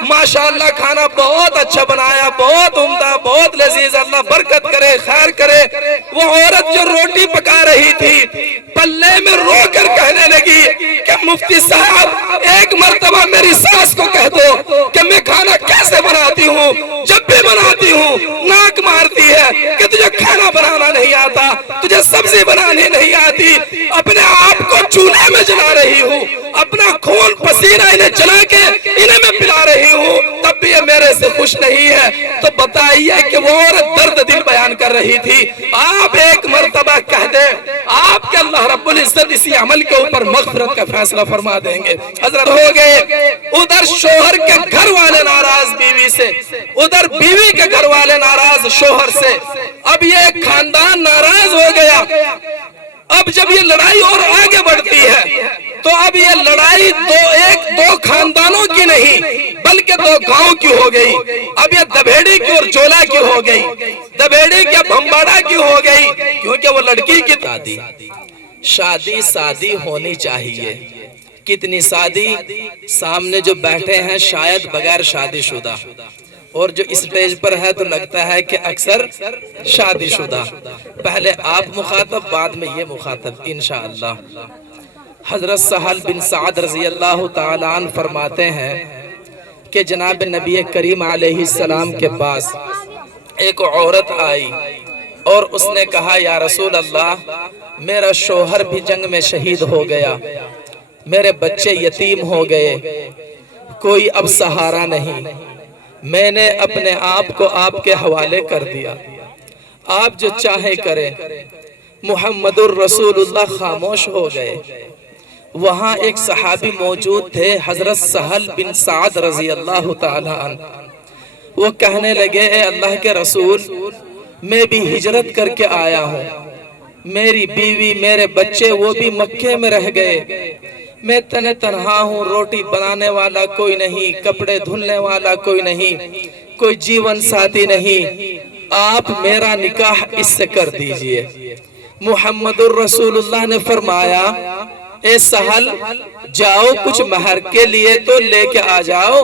ماشاءاللہ کھانا بہت اچھا بنایا، بہت عمدہ، بہت لذیذ، اللہ برکت کرے، خیر کرے۔ وہ عورت جو روٹی پکا رہی تھی پلے میں رو کر کہنے لگی کہ مفتی صاحب ایک مرتبہ میری ساس کو کہہ دو کہ میں کھانا کیسے بناتی ہوں، جب بھی بناتی ہوں ناک مارتی ہے کہ تجھے کھانا بنانا نہیں آتا، تجھے سبزی بنانی نہیں آتی، اپنے آپ کو چولہے میں جلا رہی ہوں، اپنا خون پسینہ انہیں جلا کے انہیں میں پلا رہی ہوں، تب بھی یہ میرے سے خوش نہیں ہے۔ تو بتائیے کہ وہ عورت درد دل بیان کر رہی تھی۔ آپ ایک مرتبہ کہہ دیں، آپ کے اللہ رب العزت اسی عمل کے اوپر مغفرت کا فیصلہ فرما دیں گے۔ حضرت ہو گئے ادھر شوہر کے گھر والے ناراض بیوی سے، ادھر بیوی کے گھر والے ناراض شوہر سے، اب یہ خاندان ناراض ہو گیا۔ اب جب یہ لڑائی اور آگے بڑھتی ہے تو اب یہ لڑائی دو خاندانوں کی نہیں بلکہ دو گاؤں کی ہو گئی۔ اب یہ دبیڑی کی اور جولا کی ہو گئی، دبیڑی کی بھمباڑا کی ہو گئی، کیونکہ وہ لڑکی کی شادی سادی ہونی چاہیے۔ کتنی شادی سامنے جو بیٹھے ہیں شاید بغیر شادی شدہ، اور جو اسٹیج پر ہے تو لگتا ہے کہ اکثر شادی شدہ۔ پہلے آپ مخاطب، بعد میں یہ مخاطب انشاءاللہ۔ حضرت سہل بن سعد رضی اللہ تعالیٰ عنہ فرماتے ہیں کہ جناب نبی کریم علیہ السلام کے پاس ایک عورت آئی اور اس نے کہا یا رسول اللہ میرا شوہر بھی جنگ میں شہید ہو گیا، میرے بچے یتیم ہو گئے، کوئی اب سہارا نہیں، میں نے اپنے آپ کو آپ کے حوالے کر دیا، آپ جو چاہے کریں۔ محمد الرسول اللہ خاموش ہو گئے۔ وہاں ایک صحابی موجود تھے حضرت سہل بن سعد رضی اللہ تعالیٰ عنہ، وہ کہنے لگے اے اللہ کے رسول میں بھی ہجرت کر کے آیا ہوں، میری بیوی میرے بچے وہ بھی مکے میں رہ گئے، میں تنہا ہوں، روٹی بنانے والا کوئی نہیں، کپڑے دھلنے والا کوئی نہیں، کوئی جیون ساتھی نہیں، آپ میرا نکاح اس سے کر دیجئے۔ محمد الرسول اللہ نے فرمایا اے سہل جاؤ کچھ مہر کے لیے تو لے کے آ جاؤ۔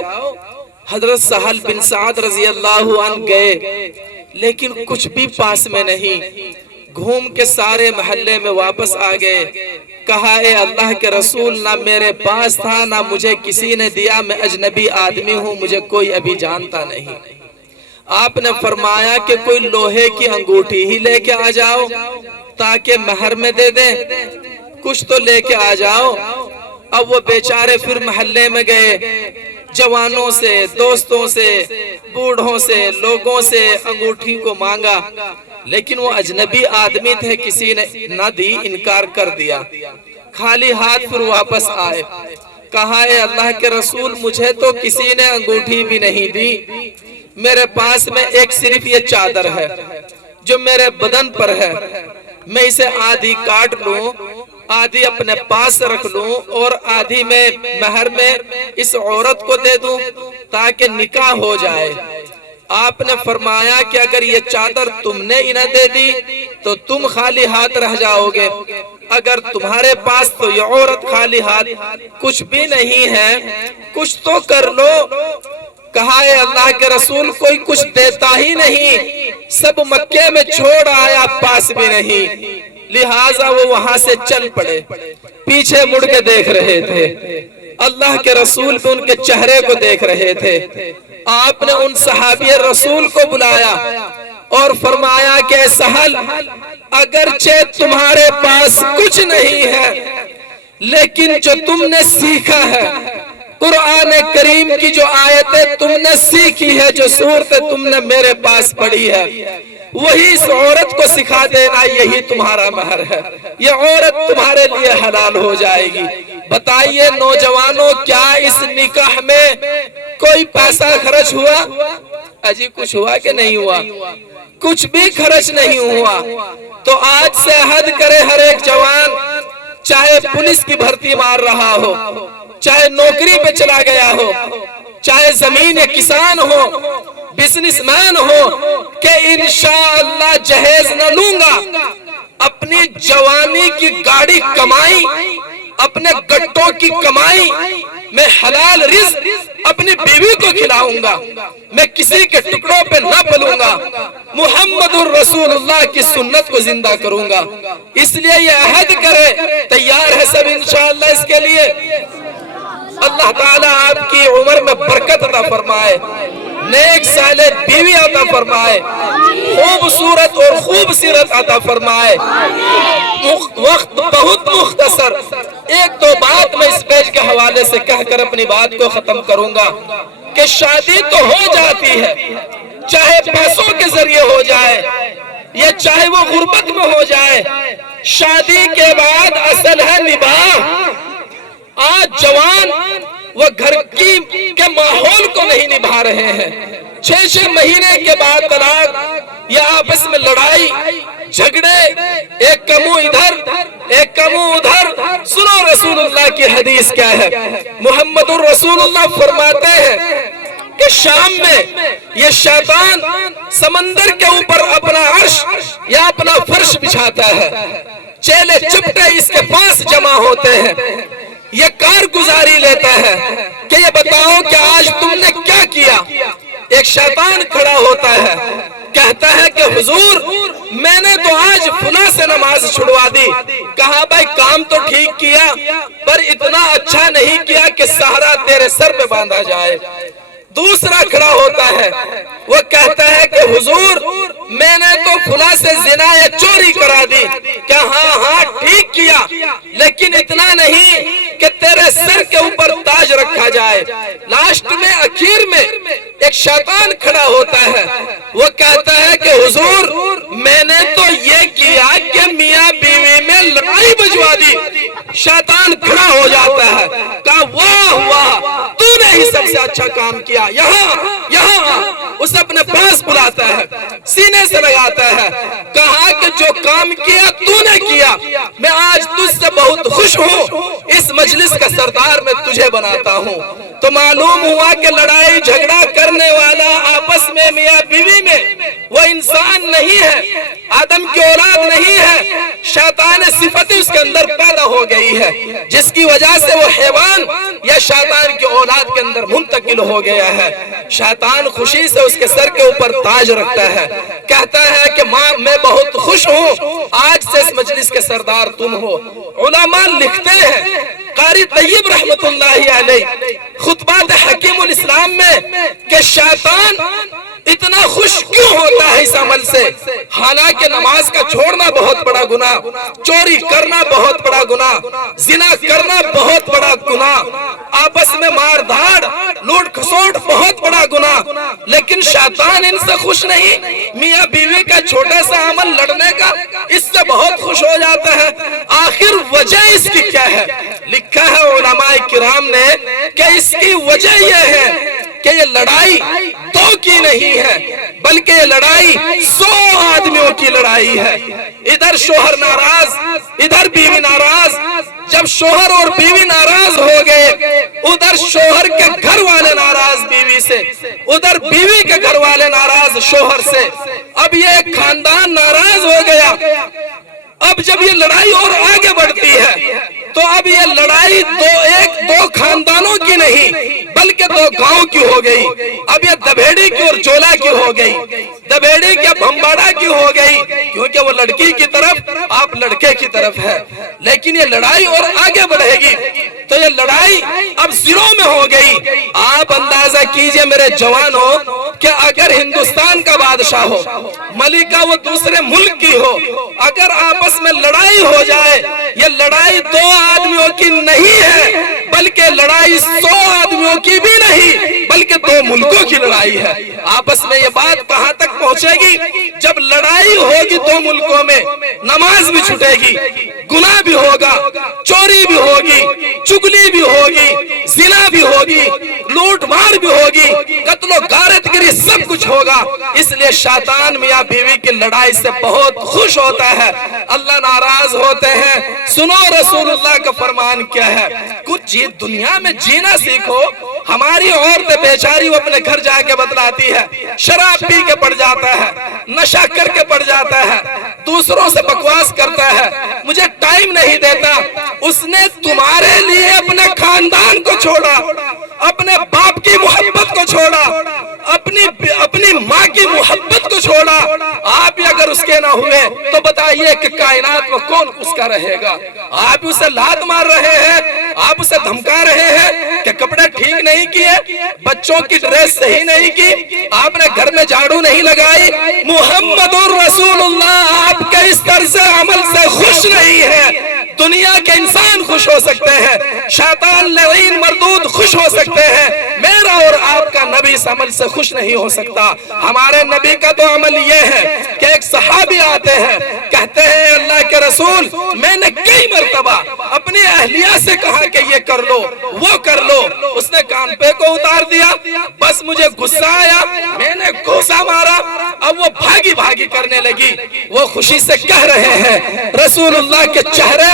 حضرت سہل بن سعد رضی اللہ عنہ گئے لیکن کچھ بھی پاس میں نہیں، گھوم کے سارے محلے میں واپس آ گئے، کہا اے اللہ کے رسول نہ میرے پاس تھا نہ مجھے کسی نے دیا، میں اجنبی آدمی ہوں، مجھے کوئی ابھی جانتا نہیں۔ آپ نے فرمایا کہ کوئی لوہے کی انگوٹھی ہی لے کے آ جاؤ تاکہ مہر میں دے دیں، کچھ تو لے کے آ جاؤ۔ اب وہ بیچارے پھر محلے میں گئے، جوانوں سے، دوستوں سے، بوڑھوں سے، لوگوں سے انگوٹھی کو مانگا، لیکن وہ اجنبی آدمی تھے، کسی نے نہ دی، انکار کر دیا۔ خالی ہاتھ پھر واپس آئے، کہا اے اللہ کے رسول مجھے تو کسی نے انگوٹھی بھی نہیں دی، میرے پاس میں ایک صرف یہ چادر ہے جو میرے بدن پر ہے، میں اسے آدھی کاٹ لوں، آدھی اپنے پاس رکھ لوں اور آدھی میں مہر میں اس عورت کو دے دوں تاکہ نکاح ہو جائے۔ آپ نے فرمایا کہ اگر یہ چادر تم نے انہیں دے دی تو تم خالی ہاتھ رہ جاؤ گے، اگر تمہارے پاس تو یہ عورت خالی ہاتھ، کچھ بھی نہیں ہے، کچھ تو کر لو۔ کہا اے اللہ کے رسول کوئی کچھ دیتا ہی نہیں، سب مکے میں چھوڑ آیا، پاس بھی نہیں، لہٰذا وہ وہاں سے چل پڑے، پیچھے مڑ کے دیکھ رہے تھے، اللہ کے رسول بھی ان کے چہرے کو دیکھ رہے تھے۔ آپ نے ان صحابی رسول کو بلایا اور فرمایا کہ اے سہل اگرچہ تمہارے پاس کچھ نہیں ہے لیکن جو تم نے سیکھا ہے، قرآن کریم کی جو آیتیں تم نے سیکھی ہے، جو سورتیں تم نے میرے پاس پڑھی ہے، وہی اس عورت کو سکھا دینا، یہی تمہارا مہر ہے، یہ عورت تمہارے لیے حلال ہو جائے گی۔ بتائیے نوجوانوں کیا اس نکاح میں کوئی پیسہ خرچ ہوا؟ اجی کچھ ہوا کہ نہیں ہوا؟ کچھ بھی خرچ نہیں ہوا۔ تو آج سے عہد کرے ہر ایک جوان، چاہے پولیس کی بھرتی مار رہا ہو، چاہے نوکری پہ چلا گیا ہو، چاہے زمین یا کسان ہو، بزنس مین ہو، کہ انشاءاللہ جہیز نہ لوں گا، اپنی جوانی کی گاڑی کمائی، اپنے گٹوں کی کمائی میں حلال رزق اپنی بیوی کو کھلاؤں گا، میں کسی کے ٹکڑوں پہ نہ پلوں گا، محمد الرسول اللہ کی سنت کو زندہ کروں گا۔ اس لیے یہ عہد کرے، تیار ہے سب انشاءاللہ اس کے لیے؟ اللہ تعالیٰ آپ کی عمر میں برکت عطا فرمائے، نیک صالح بیوی عطا فرمائے، خوبصورت اور خوبصورت عطا فرمائے۔ وقت بہت مختصر، ایک دو بات میں اس پیج کے حوالے سے کہہ کر اپنی بات کو ختم کروں گا کہ شادی تو ہو جاتی ہے، چاہے پیسوں کے ذریعے ہو جائے یا چاہے وہ غربت میں ہو جائے، شادی کے بعد اصل ہے نباہ۔ آج جوان وہ گھر کے ماحول کو نہیں نبھا رہے ہیں، 6 مہینے کے بعد طلاق یا آپس میں لڑائی جھگڑے، ایک کمو ادھر ایک کمو ادھر۔ سنو رسول اللہ کی حدیث کیا ہے، محمد الرسول اللہ فرماتے ہیں کہ شام میں یہ شیطان سمندر کے اوپر اپنا عرش یا اپنا فرش بچھاتا ہے، چیلے چپٹے اس کے پاس جمع ہوتے ہیں، یہ کارگزاری لیتا ہے کہ یہ بتاؤ کہ آج تم نے کیا کیا۔ ایک شیطان کھڑا ہوتا ہے، کہتا ہے کہ حضور میں نے تو آج فلاں سے نماز چھڑوا دی۔ کہا بھائی کام تو ٹھیک کیا پر اتنا اچھا نہیں کیا کہ سہرا تیرے سر پہ باندھا جائے۔ دوسرا کھڑا ہوتا ہے، وہ کہتا ہے کہ حضور میں نے تو فلاں سے زنا یا چوری کرا دی۔ کہ ہاں ٹھیک کیا لیکن اتنا نہیں کہ تیرے سر کے اوپر تاج رکھا جائے۔ لاسٹ میں اخیر میں ایک شیطان کھڑا ہوتا ہے، وہ کہتا ہے کہ حضور میں نے تو یہ کیا کہ میاں بیوی میں لڑائی بجوا دی۔ شیطان کھڑا ہو جاتا ہے، کہا واہ واہ تو نے ہی سب سے اچھا کام کیا، یہاں اسے اپنے پاس بلاتا ہے، سینے سے لگاتا ہے، کہا کہ جو کام کیا تو نے کیا، میں آج تجھ سے بہت خوش ہوں، اس مجلس کا سردار میں تجھے بناتا ہوں۔ تو معلوم ہوا کہ لڑائی جھگڑا کرنے والا آپس میں میاں بیوی میں وہ انسان نہیں ہے، آدم کی اولاد نہیں ہے، شیطان صفتی اس کے اندر پیدا ہو گئی ہے، جس کی وجہ سے وہ حیوان یا شیطان کی اولاد کے اندر منتقل ہو گیا ہے۔ شیطان خوشی سے اس کے سر کے اوپر تاج رکھتا ہے، کہتا ہے کہ ماں میں بہت خوش ہوں، آج سے اس مجلس کے سردار تم ہو۔ علماء لکھتے ہیں، قاری طیب رحمت اللہ علیہ خطبات حکیم الاسلام میں، کہ شیطان اتنا خوش کیوں ہوتا ہے اس عمل سے؟ حالانکہ نماز کا چھوڑنا بہت بڑا گناہ، چوری کرنا بہت بڑا گناہ، زنا کرنا بہت بڑا گناہ، آپس میں مار دھاڑ لوٹ کھسوٹ بہت بڑا گناہ، لیکن شیطان ان سے خوش نہیں۔ میاں بیوی کا چھوٹا سا عمل لڑنے کا اس سے بہت خوش ہو جاتا ہے۔ آخر وجہ اس کی کیا ہے؟ لکھا ہے علماء کرام نے کہ اس کی وجہ یہ ہے کہ یہ لڑائی دو کی نہیں ہے بلکہ یہ لڑائی 100 آدمیوں کی لڑائی ہے۔ ادھر شوہر ناراض، ادھر بیوی ناراض، جب شوہر اور بیوی ناراض ہو گئے، ادھر شوہر کے گھر والے ناراض بیوی سے، ادھر بیوی کے گھر والے ناراض شوہر سے، اب یہ ایک خاندان ناراض ہو گیا۔ اب جب یہ لڑائی اور آگے بڑھتی ہے تو اب یہ لڑائی دو خاندانوں کی نہیں بلکہ 2 گاؤں کی ہو گئی۔ اب یہ دبیڑی کی اور جولا کی ہو گئی، دبیڑی کے بھمباڑا کی ہو گئی، کیونکہ وہ لڑکی کی طرف آپ لڑکے کی طرف ہے، لیکن یہ لڑائی اور آگے بڑھے گی تو یہ لڑائی اب زیرو میں ہو گئی۔ آپ اندازہ کیجئے میرے جوانوں کہ اگر ہندوستان کا بادشاہ ہو، ملکہ وہ دوسرے ملک کی ہو، اگر آپس میں لڑائی ہو جائے، یہ لڑائی 2 آدمیوں کی نہیں ہے بلکہ لڑائی 100 آدمیوں کی بھی نہیں بلکہ 2 ملکوں کی لڑائی ہے۔ آپس میں یہ بات کہاں تک پہنچے گی؟ جب لڑائی ہوگی 2 ملکوں میں، نماز بھی چھوٹے گی، گناہ بھی ہوگا، چوری بھی ہوگی، چگلی بھی ہوگی، زنا بھی ہوگی، لوٹ مار بھی ہوگی، قتل و غارت گری سب کچھ ہوگا۔ اس لیے شیطان میاں بیوی کی لڑائی سے بہت خوش ہوتا ہے، اللہ ناراض ہوتے ہیں۔ سنو رسول اللہ کا فرمان کیا ہے، کچھ دنیا میں جینا سیکھو۔ ہماری عورت بیچاری وہ اپنے گھر جا کے بتلاتی ہے، شراب پی کے پڑ جاتا ہے، نشہ کر کے پڑ جاتا ہے، دوسروں سے بکواس کرتا ہے، مجھے ٹائم نہیں دیتا. اس نے تمہارے لیے اپنے خاندان کو چھوڑا, اپنے باپ کی محبت کو چھوڑا, اپنی ماں کی محبت کو چھوڑا. آپ ہی اگر اس کے نہ ہوئے تو بتائیے کہ کائنات میں کون اس کا رہے گا؟ آپ اسے لات مار رہے ہیں, آپ اسے دھمکا رہے ہیں کہ کپڑے ٹھیک نہیں کیے, بچوں کی ڈریس صحیح نہیں کی, آپ نے گھر میں جھاڑو نہیں لگائی. محمد رسول اللہ آپ کے اس طرز عمل سے خوش نہیں ہے. دنیا کے انسان خوش ہو سکتے ہیں, شیطان لعین مردود خوش ہو سکتے ہیں, میرا اور آپ کا نبی اس عمل سے خوش نہیں ہو سکتا. ہمارے نبی کا تو عمل یہ ہے کہ ایک صحابی آتے ہیں, کہتے ہیں اللہ کے رسول میں نے کئی مرتبہ اپنی اہلیہ سے کہا کہ یہ کر لو وہ کر لو, اس نے کان پہ کو اتار دیا, بس مجھے غصہ آیا, میں نے گھوسا مارا, اب وہ بھاگی بھاگی کرنے لگی. وہ خوشی سے کہہ رہے ہیں رسول اللہ کے چہرہ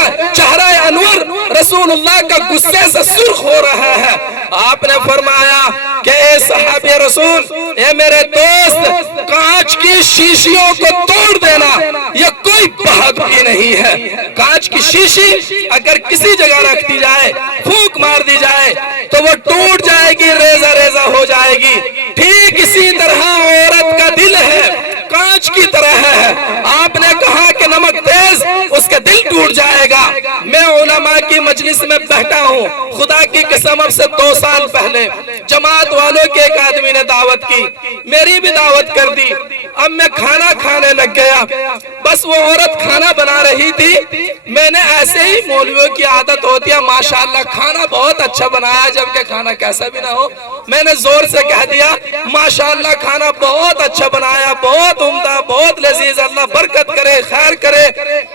انور رسول اللہ کا غصے سے سرخ ہو رہا ہے. آپ نے فرمایا کہ اے صحابی رسول, اے میرے دوست, کانچ کی شیشیوں کو توڑ دینا یہ کوئی بہادری نہیں ہے. کانچ کی شیشی اگر کسی جگہ رکھ دی جائے, پھونک مار دی جائے تو وہ ٹوٹ جائے گی, ریزہ ریزہ ہو جائے گی. ٹھیک اسی طرح عورت کا دل ہے, کانچ کی طرح ہے. آپ نے کہا کہ نمک تیز, اس کے دل ٹوٹ جائے گا. میں علماء کی مجلس میں بیٹھا ہوں, خدا کی قسم اب سے 2 سال پہلے جماعت والوں کے ایک آدمی نے دعوت کی, میری بھی دعوت کر دی. اب میں کھانا کھانے لگ گیا, بس وہ عورت کھانا بنا رہی تھی. میں نے ایسے ہی مولویوں کی عادت ہوتی ہے, ماشاءاللہ کھانا بہت اچھا بنایا, جبکہ کھانا کیسا بھی نہ ہو, میں نے زور سے کہہ دیا ماشاءاللہ کھانا بہت اچھا بنایا, بہت عمدہ, بہت لذیذ, اللہ برکت کرے, خیر کرے.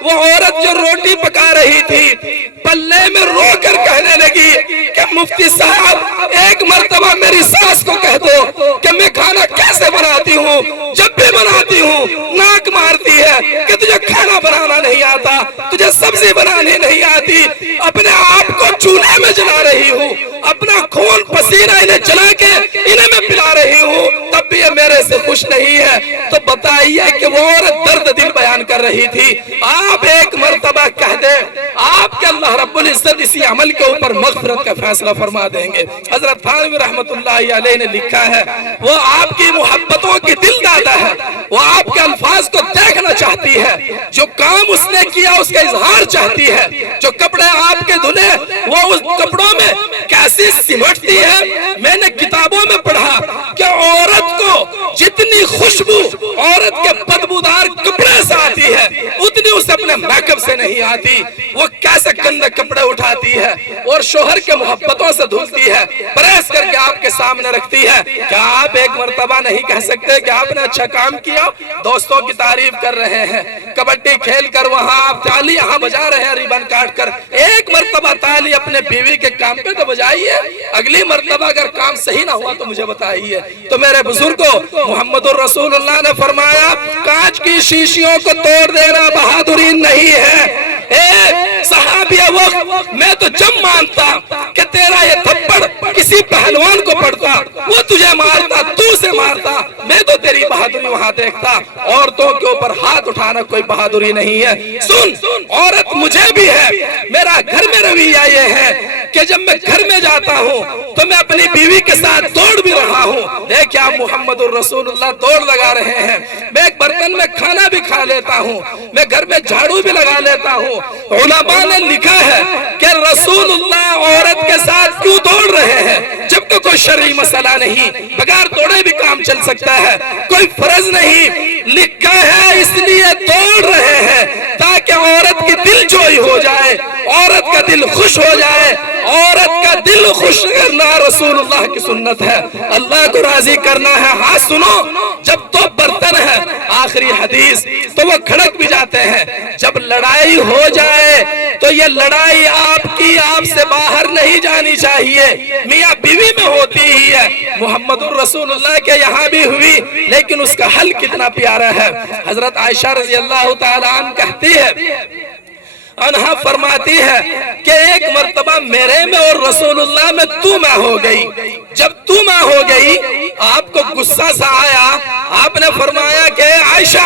وہ عورت جو روٹی پکا رہی تھی پلے میں رو کر کہنے لگی کہ مفتی صاحب ایک مرتبہ میری ساس کو کہہ دو کہ میں کھانا کیسے بناتی ہوں, جب بھی بناتی ہوں ناک مارتی ہے کہ تجھے کھانا بنانا نہیں آتا, تجھے سبزی بنانے نہیں آتی. اپنے آپ کو چولہے میں جلا رہی ہوں, اپنا خون پسینہ انہیں جلا کے انہیں میں پلا رہی ہوں, تب بھی یہ میرے سے خوش نہیں ہے. تو بتائیے کہ وہ عورت درد دل بیان کر رہی تھی. آپ ایک مرتبہ کہہ دیں, آپ کے اللہ رب العزت اسی عمل کے اوپر مغفرت کا فیصلہ فرما دیں گے. حضرت تھانوی رحمت اللہ علیہ نے لکھا ہے, وہ آپ کی محبتوں کی دل دادا ہے, وہ آپ کے الفاظ کو دیکھنا چاہتی ہے, جو کام اس نے کیا اس کا اظہار چاہتی ہے, جو کپڑے آپ کے دھلے وہ اس کپڑوں میں کیسی سمٹتی ہے. میں نے کتابوں میں پڑھا کہ عورت کو جتنی خوشبو عورت کے بدبودار کپڑے سے آتی ہے اتنی اسے اپنے میک اپ سے نہیں آتی. وہ کیسے گندے کپڑے اٹھاتی ہے اور شوہر کے محبتوں سے دھلتی ہے, پریس کر کے آپ کے سامنے رکھتی ہے. کیا آپ ایک مرتبہ نہیں کہہ سکتے کہ آپ نے اچھا کام کیا؟ دوستوں کی تعریف کر رہے ہیں, کبڈی کھیل کر وہاں آپ تالی یہاں بجا رہے ہیں ریبن کاٹ کر, ایک مرتبہ تالی اپنے بیوی کے کام پہ تو بجائیے, اگلی مرتبہ اگر کام صحیح نہ ہوا تو مجھے بتائیے. تو میرے بزرگوں, محمد الرسول اللہ نے فرمایا کانچ کی شیشیوں کو توڑ دینا بہادری نہیں ہے. اے صحابی وقت, میں تو جب مانتا کہ تیرا یہ تھپڑ کسی پہلوان کو پڑتا, وہ تجھے مارتا, تو سے مارتا, میں تو تیری بہادری وہاں دیکھتا. عورتوں کے اوپر ہاتھ اٹھانا کوئی بہادری نہیں ہے. سن, عورت مجھے بھی ہے, میرا گھر میں رویہ یہ ہے کہ جب میں گھر میں جاتا ہوں تو میں اپنی بیوی کے ساتھ دوڑ بھی رہا ہوں. دیکھیں آپ محمد الرسول اللہ دوڑ لگا رہے ہیں. میں ایک برتن میں کھانا بھی کھا لیتا ہوں, میں گھر میں جھاڑو بھی لگا لیتا ہوں. علماء نے لکھا ہے کہ رسول اللہ عورت کے ساتھ کیوں دوڑ رہے ہیں, جبکہ کوئی شرعی مسئلہ نہیں, بغیر دوڑے بھی کام چل سکتا ہے, کوئی فرض نہیں. لکھا ہے اس لیے دوڑ رہے ہیں تاکہ عورت کی دل جوئی ہو جائے, عورت کا دل خوش ہو جائے. عورت کا دل خوش کرنا رسول اللہ کی سنت ہے, اللہ کو راضی کرنا ہے. ہاں سنو, جب تو برتن ہے, آخری حدیث, تو وہ کھڑک بھی جاتے ہیں. جب لڑائی ہو جائے تو یہ لڑائی آپ کی آپ سے باہر نہیں جانی چاہیے, میاں بیوی میں ہوتی ہی ہے. محمد الرسول اللہ کے یہاں بھی ہوئی, لیکن اس کا حل کتنا پیارا ہے. حضرت عائشہ رضی اللہ تعالیٰ عنہ کہتی ہے, انہا فرماتی ہے کہ ایک مرتبہ میرے میں اور رسول اللہ میں تو میں ہو گئی. جب تو میں ہو گئی آپ کو غصہ سا آیا, آپ نے فرمایا کہ عائشہ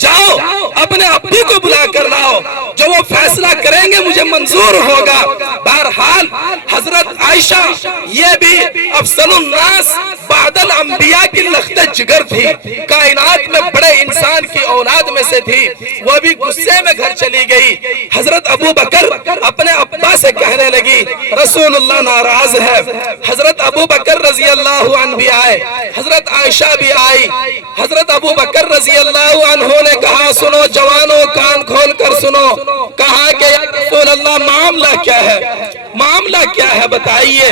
جاؤ اپنے ابو کو بلا کر لاؤ, جو وہ فیصلہ کریں گے مجھے منظور ہوگا۔ بہرحال حضرت عائشہ یہ بھی افضل الناس بعد الانبیاء کی لخت جگر تھی، کائنات میں بڑے انسان کی اولاد میں سے تھی، وہ بھی غصے میں گھر چلی گئی۔ حضرت ابو بکر اپنے ابا سے کہنے لگی رسول اللہ ناراض ہے۔ حضرت ابو بکر رضی اللہ عنہ بھی آئے، حضرت عائشہ بھی آئی۔ حضرت ابو بکر رضی اللہ عنہ نے کہا سنو جوانوں، کان کھول کر سنو۔ کہا کہ یا رسول اللہ معاملہ کیا ہے، معاملہ کیا ہے بتائیے۔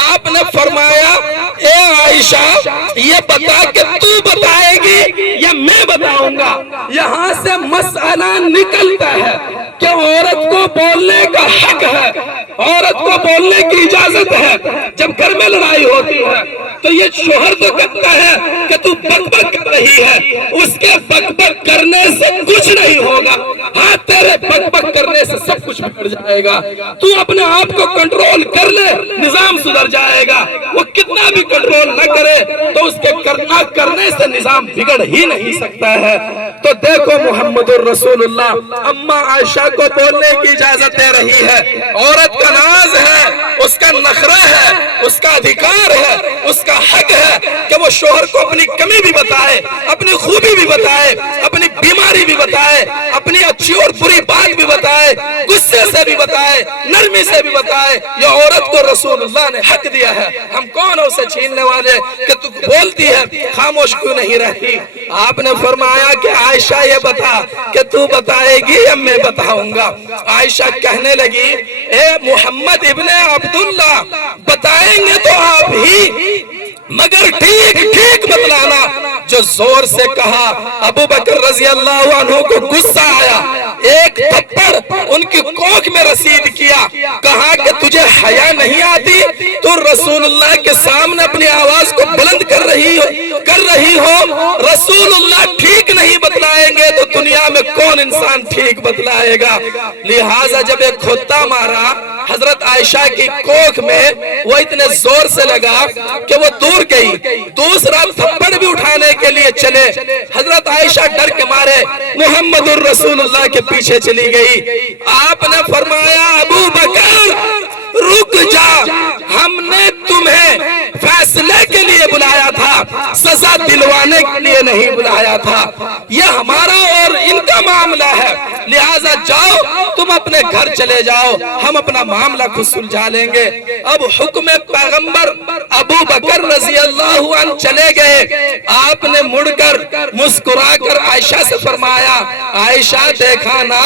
آپ نے فرمایا اے عائشہ یہ بتا کہ تو بتائے گی یا میں بتاؤں گا۔ یہاں سے مسئلہ نکلتا ہے کہ عورت کو بولنے کا حق ہے، عورت کو بولنے کی اجازت ہے۔ جب گھر میں لڑائی ہوتی ہے تو یہ شوہر تو کہتا ہے کہ تو بک بک کر رہی ہے، اس کے بک بک کرنے سے کچھ نہیں ہوگا، ہاں تیرے بک بک کرنے سے سب کچھ بگڑ جائے گا۔ تو اپنے آپ کو کنٹرول کر لے، نظام سدھر جائے گا۔ وہ کتنا بھی کنٹرول نہ کرے تو اس کے کرنا کرنے سے نظام بگڑ ہی نہیں سکتا ہے۔ تو دیکھو محمد الرسول اللہ اماں عائشہ کو بولنے کی اجازت دے رہی ہے۔ عورت کا ناز ہے، اس کا نخرہ ہے، اس کا ادھیکار ہے، اس کا حق ہے کہ وہ شوہر کو اپنی کمی بھی بتائے، اپنی خوبی بھی بتائے، اپنی بیماری بھی بتائے، اپنی اچھی اور بری بات بھی بتائے، غصے سے بھی بتائے، نرمی سے بھی بتائے۔ یہ عورت کو رسول اللہ نے حق دیا ہے، ہم کون ہیں اسے چھیننے والے کہ تو بولتی ہے خاموش کیوں نہیں رہتی۔ آپ نے فرمایا کہ عائشہ یہ بتا کہ تو بتائے گی یا میں بتاؤں گا۔ عائشہ کہنے لگی اے محمد ابن عبداللہ بتائیں گے تو آپ ہی، مگر ٹھیک ٹھیک بتلانا۔ جو زور سے کہا ابو بکر رضی اللہ عنہ کو غصہ آیا، ایک تھپڑ ان کی کوکھ میں رسید کیا، کہا کہ تجھے حیا نہیں آتی، تو رسول اللہ کے سامنے اپنی آواز کو بلند کر رہی ہو۔ رسول اللہ ٹھیک نہیں بتلائیں گے تو دنیا میں کون انسان ٹھیک بتلائے گا۔ لہٰذا جب ایک کھوتا مارا حضرت عائشہ کی کوکھ میں، وہ اتنے زور سے لگا کہ وہ دور گئی۔ دوسرا تھپڑ بھی اٹھانے کے لیے چلے، حضرت عائشہ ڈر کے مارے محمد الرسول اللہ کے پیچھے چلی گئی۔ آپ نے فرمایا ابو بکر رک جا، ہم نے تمہیں فیصلے کے لیے بلایا تھا، سزا دلوانے کے لیے نہیں بلایا تھا۔ یہ ہمارا اور ان کا معاملہ ہے، لہٰذا جاؤ تم اپنے گھر چلے جاؤ، ہم اپنا معاملہ خود سلجھا لیں گے۔ اب حکم پیغمبر ابو بکر رضی اللہ عنہ چلے گئے۔ آپ نے مڑ کر مسکرا کر عائشہ سے فرمایا عائشہ دیکھا نا،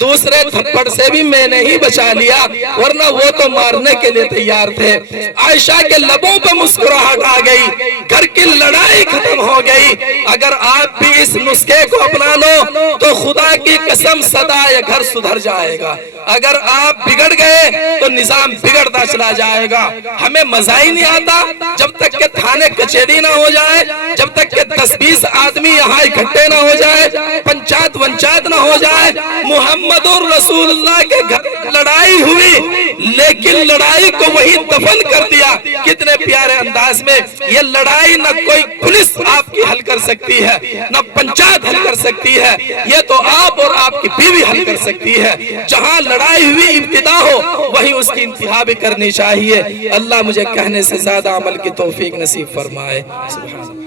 دوسرے تھپڑ سے بھی میں نے ہی بچا لیا، ورنہ وہ تو مارنے کے لیے تیار تھے۔ عائشہ کے لبوں پہ مسکراہٹ آ گئی، گھر کی لڑائی ختم ہو گئی۔ اگر آپ بھی اس نسخے کو اپنا لو تو خدا کی قسم سدا یہ گھر سدھر جائے گا۔ اگر آپ بگڑ گئے تو نظام بگڑتا چلا جائے گا۔ ہمیں مزہ ہی نہیں آتا جب تک کہ تھانے کچہری نہ ہو جائے، جب تک کہ 10-20 آدمی یہاں اکٹھے نہ ہو جائے، پنچایت ونچایت نہ ہو جائے۔ محمد الرسول اللہ کے گھر لڑائی ہوئی، لیکن لڑائی کو وہی دفن کر دیا۔ کتنے پیارے انداز میں، یہ لڑائی نہ کوئی پولیس آپ کی حل کر سکتی ہے، نہ پنچایت حل کر سکتی ہے، یہ تو آپ اور آپ کی بیوی حل کر سکتی ہے۔ جہاں لڑائی ہوئی ابتدا ہو وہیں اس کی انتہا بھی کرنی چاہیے۔ اللہ مجھے کہنے سے زیادہ عمل کی توفیق نصیب فرمائے۔ سبحان اللہ۔